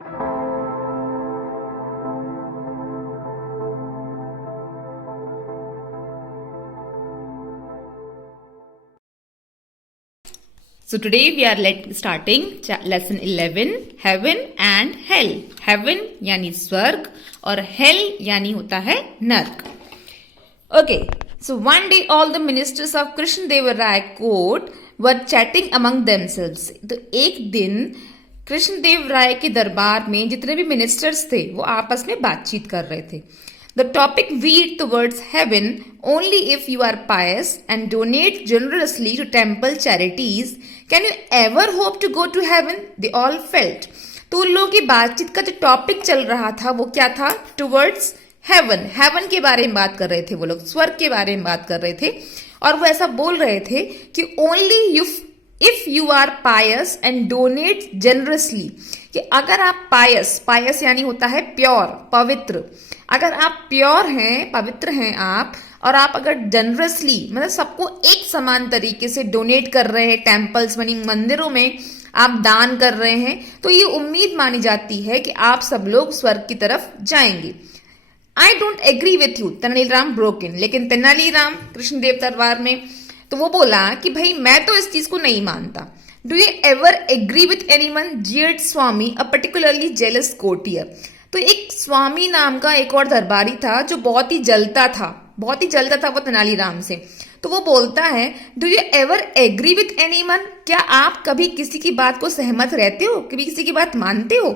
So today we are starting lesson 11 heaven and hell. Heaven यानी स्वर्ग और hell यानी होता है नर्क. Okay, so one day all the ministers of Krishnadev Rai court were chatting among themselves. तो एक दिन कृष्णदेव राय के दरबार में जितने भी मिनिस्टर्स थे वो आपस में बातचीत कर रहे थे. The topic veered towards heaven only if you are pious and donate generously to temple charities. Can you ever hope to go to heaven? They all felt. तो उन लोगों की बातचीत का जो टॉपिक चल रहा था वो क्या था? Towards heaven. Heaven के बारे में बात कर रहे थे वो लोग, स्वर्ग के बारे में बात कर रहे थे. और वो ऐसा बोल रहे थे कि only if you are pious and donate generously. कि अगर आप पायस यानी होता है प्योर, पवित्र. अगर आप प्योर हैं, पवित्र हैं आप, और आप अगर जनरसली मतलब सबको एक समान तरीके से डोनेट कर रहे हैं, टेम्पल्स बनी मंदिरों में आप दान कर रहे हैं, तो ये उम्मीद मानी जाती है कि आप सब लोग स्वर्ग की तरफ जाएंगे. I don't agree with you, Tenaliram broke in. लेकिन तेनालीराम कृष्णदेव दरबार में तो वो बोला कि भाई मैं तो इस चीज को नहीं मानता. Do you ever agree with anyone? Said Swami, a particularly jealous courtier. तो एक स्वामी नाम का एक और दरबारी था जो बहुत ही जलता था वो तेनालीराम से. तो वो बोलता है do you ever agree with anyone? क्या आप कभी किसी की बात को सहमत रहते हो, कभी किसी की बात मानते हो?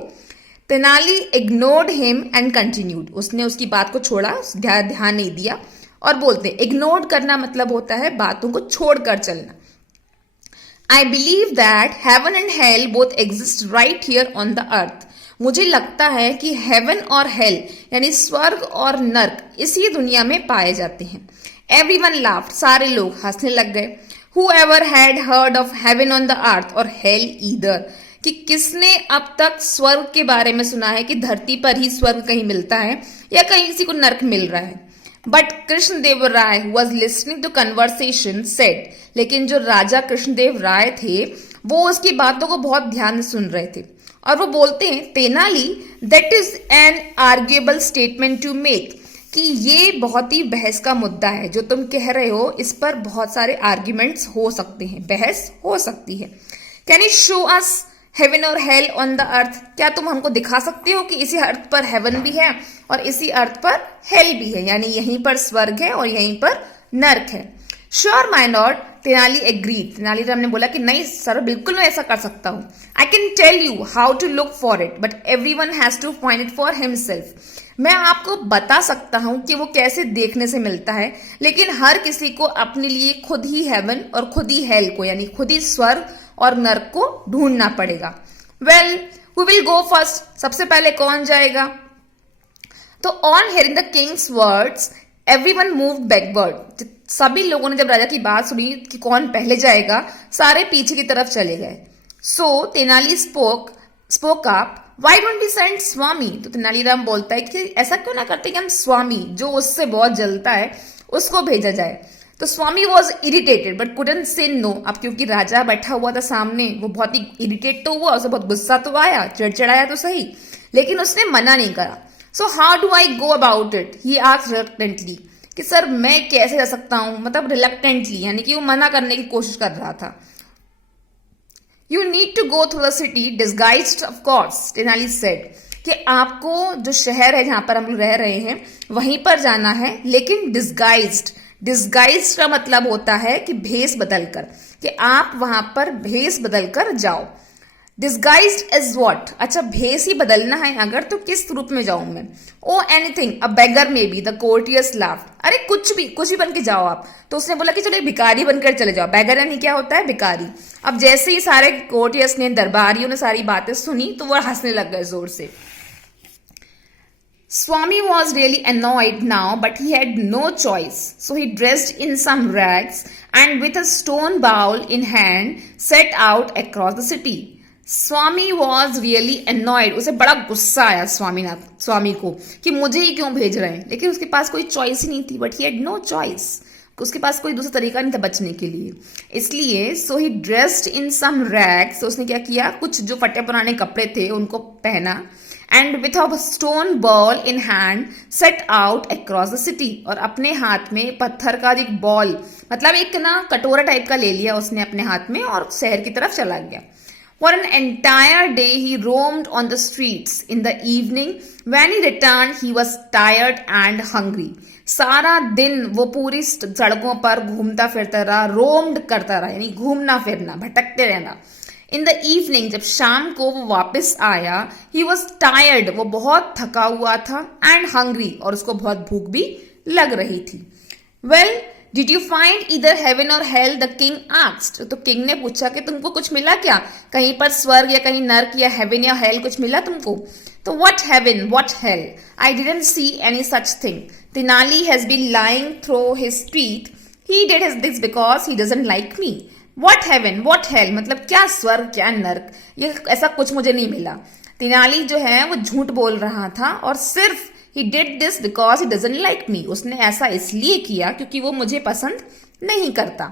Tenali ignored him and continued. उसने उसकी बात को छोड़ा, ध्यान नहीं दिया. और बोलते हैं इग्नोर करना मतलब होता है बातों को छोड़कर चलना. I believe that heaven and hello both exist right here on the अर्थ. मुझे लगता है कि हेवन और हेल यानी स्वर्ग और नर्क इसी दुनिया में पाए जाते हैं. Everyone laughed. सारे लोग हंसने लग गए. Whoever had heard of heaven on the अर्थ और हेल ईदर. कि किसने अब तक स्वर्ग के बारे में सुना है कि धरती पर ही स्वर्ग कहीं मिलता है या कहीं किसी को नर्क मिल रहा है. But Krishnadev Raya was listening to conversation said. लेकिन जो राजा कृष्णदेव राय थे वो उसकी बातों को बहुत ध्यान से सुन रहे थे. और वो बोलते हैं Tenali that is an arguable statement to make. कि ये बहुत ही बहस का मुद्दा है जो तुम कह रहे हो, इस पर बहुत सारे आर्ग्यूमेंट्स हो सकते हैं, बहस हो सकती है. Can you show us heaven or hell on the earth? क्या तुम हमको दिखा सकते हो कि इसी अर्थ पर हेवन भी है और इसी अर्थ पर हेल भी है, यानी यहीं पर स्वर्ग है और यहीं पर नर्क है. Sure my Lord, Tenali agreed. Tenaliram ने बोला कि नहीं सर, बिल्कुल मैं ऐसा कर सकता हूं. I can tell you how to look for it but everyone has to find it for himself. मैं आपको बता सकता हूं कि वो कैसे देखने से मिलता है, लेकिन हर किसी को अपने लिए खुद ही हेवन और खुद ही हेल को यानी खुद ही स्वर्ग और नर्क को ढूंढना पड़ेगा. Well we will go first. सबसे पहले कौन जाएगा? तो on hearing the king's words everyone moved backward. सभी लोगों ने जब राजा की बात सुनी कि कौन पहले जाएगा, सारे पीछे की तरफ चले गए. So Tenali spoke up. Why don't we send Swami? तो तेनालीराम बोलता है कि ऐसा क्यों ना करते कि हम स्वामी, जो उससे बहुत जलता है, उसको भेजा जाए. तो स्वामी वॉज इरिटेटेड बट कुडंट से नो. अब क्योंकि राजा बैठा हुआ था सामने, वो बहुत ही इरिटेट तो हुआ, उसे बहुत गुस्सा तो आया, चिड़चिड़ाया तो सही, लेकिन उसने मना नहीं करा. So how do I go about it? He asked reluctantly. कि सर मैं कैसे जा सकता हूं, मतलब रिलक्टेंटली यानी कि वो मना करने की कोशिश कर रहा था. You need to go through the city disguised of course, Tenali said. कि आपको जो शहर है जहां पर हम लोग रह रहे हैं वहीं पर जाना है, लेकिन डिस्गाइज्ड का मतलब होता है कि भेष बदलकर, कि आप वहां पर भेष बदलकर जाओ. Disguised as what? अच्छा भेष ही बदलना है अगर, तो किस रूप में जाऊं मैं? Oh anything, a beggar may be. The courtiers laughed. अरे कुछ भी बन के जाओ आप. तो उसने बोला कि चलो एक भिखारी बनकर चले जाओ. बेगर यानी क्या होता है? भिखारी. अब जैसे ही सारे कोर्टियस ने, दरबारियों ने सारी बातें सुनी तो वो हंसने लग गए जोर से. Swami was really annoyed now, but he had no choice. So he dressed in some rags and with a stone bowl in hand set out across the city. Swami was really annoyed. उसे बड़ा गुस्सा आया स्वामी को कि मुझे ही क्यों भेज रहे हैं, लेकिन उसके पास कोई चॉइस ही नहीं थी. But he had no choice. उसके पास कोई दूसरा तरीका नहीं था बचने के लिए, इसलिए सो ही ड्रेस्ड इन सम रैग्स, तो उसने क्या किया, कुछ जो फटे पुराने कपड़े थे उनको पहना, and with a stone ball in hand set out across the city, और अपने हाथ में पत्थर का एक बॉल, मतलब एक ना कटोरा टाइप का ले लिया उसने अपने हाथ में और शहर की तरफ चला गया। For an entire day he roamed on the streets. In the evening when he returned he was tired and hungry. सारा दिन वो पूरी सड़कों पर घूमता फिरता रहा, रोम्ड करता रहा, यानी घूमना फिरना, भटकते रहना। इन द इवनिंग, जब शाम को वो वापस आया, ही वॉज टायर्ड, वो बहुत थका हुआ था, एंड हंग्री, और उसको बहुत भूख भी लग रही थी। वेल, डिड यू फाइंड इधर haven or hello, the king asked, तो किंग ने पूछा कि तुमको कुछ मिला क्या, कहीं पर स्वर्ग या कहीं नर्क या हेवन या हेल कुछ मिला तुमको? तो what heaven, what hell, I didn't see any such thing, Tenali has been lying through his teeth, he did this because he doesn't like me. What heaven, what hell, मतलब क्या स्वर्ग क्या नर्क, ये ऐसा कुछ मुझे नहीं मिला। तेनाली जो है वो झूठ बोल रहा था, और सिर्फ he did this because he doesn't like me, उसने ऐसा इसलिए किया क्योंकि वो मुझे पसंद नहीं करता।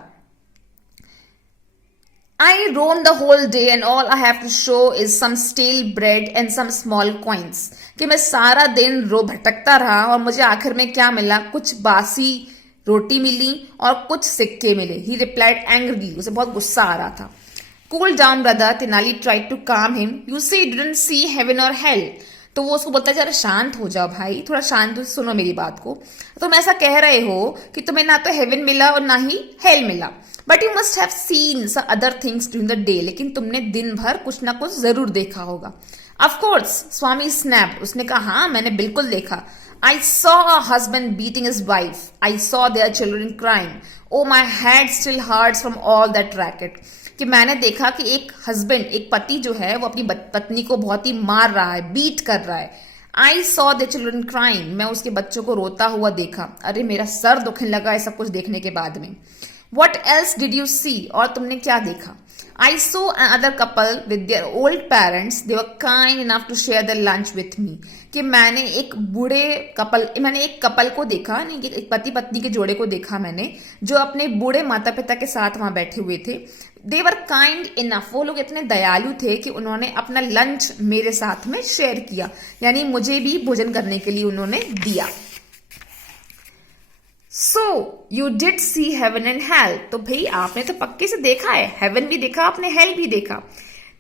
I roam the whole day and all I have to show is some stale bread and some small coins, कि मैं सारा दिन भटकता रहा और मुझे आखिर में क्या मिला, कुछ बासी रोटी मिली और कुछ सिक्के मिले। He replied angrily, उसे बहुत गुस्सा आ रहा था। Cool down brother, Tenali tried to calm him, you say you didn't see heaven or hell, तो वो उसको बोलता है जरा शांत हो जाओ भाई, थोड़ा शांत हो, सुनो मेरी बात को। तुम ऐसा कह रहे हो कि तुम्हें ना तो हेवन मिला और ना ही हेल मिला, but you must have seen some other things during the day, लेकिन तुमने दिन भर कुछ ना कुछ जरूर देखा होगा। ऑफ कोर्स, स्वामी स्नैप्ड, उसने कहा हाँ मैंने बिल्कुल देखा। I saw a husband beating his wife. I saw their children crying. Oh, my head still hurts from all that racket. कि मैंने देखा कि एक हस्बैंड, एक पति जो है वो अपनी पत्नी को बहुत ही मार रहा है, बीट कर रहा है। I saw the children crying, मैं उसके बच्चों को रोता हुआ देखा। अरे मेरा सर दुखने लगा है सब कुछ देखने के बाद में। What else did you see, और तुमने क्या देखा? I saw other couple with their old parents, they were kind enough to share the lunch with me, कि मैंने एक कपल को देखा, नहीं एक पति पत्नी के जोड़े को देखा मैंने, जो अपने बूढ़े माता पिता के साथ वहां बैठे हुए थे। दे वर काइंड इनफ, वो लोग इतने दयालु थे कि उन्होंने अपना लंच मेरे साथ में शेयर किया, यानी मुझे भी भोजन करने के लिए उन्होंने दिया। So you did see heaven and hell, तो भाई आपने तो पक्के से देखा है, हेवन भी देखा आपने, हेल भी देखा।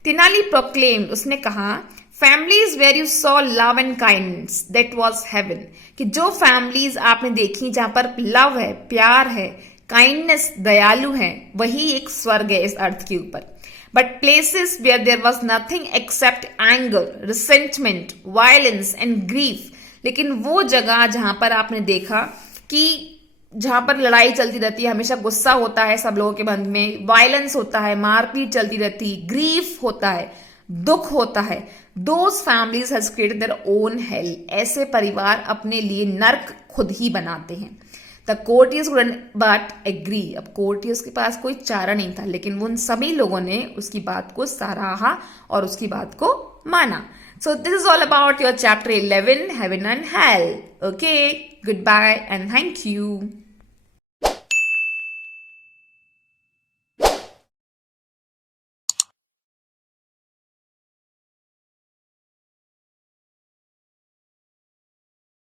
तेनाली प्रोक्लेम्ड, उसने कहा families where you saw love and kindness, that was heaven, कि जो फैमिलीज आपने देखी जहां पर लव है, प्यार है, काइंडनेस, दयालु है, वही एक स्वर्ग है इस अर्थ के ऊपर। But places where there was nothing except anger, resentment, violence and grief, लेकिन वो जगह जहां पर आपने देखा कि जहां पर लड़ाई चलती रहती है, हमेशा गुस्सा होता है सब लोगों के मन में, वायलेंस होता है, मारपीट चलती रहती, ग्रीफ होता है, दुख होता है, those families has created their own hell, ऐसे परिवार अपने लिए नर्क खुद ही बनाते हैं। The courtiers couldn't but agree, अब कोर्टियर्स के पास कोई चारा नहीं था, लेकिन उन सभी लोगों ने उसकी बात को सराहा और उसकी बात को माना। So this is all about your chapter 11, Heaven and Hell. Okay, goodbye and thank you.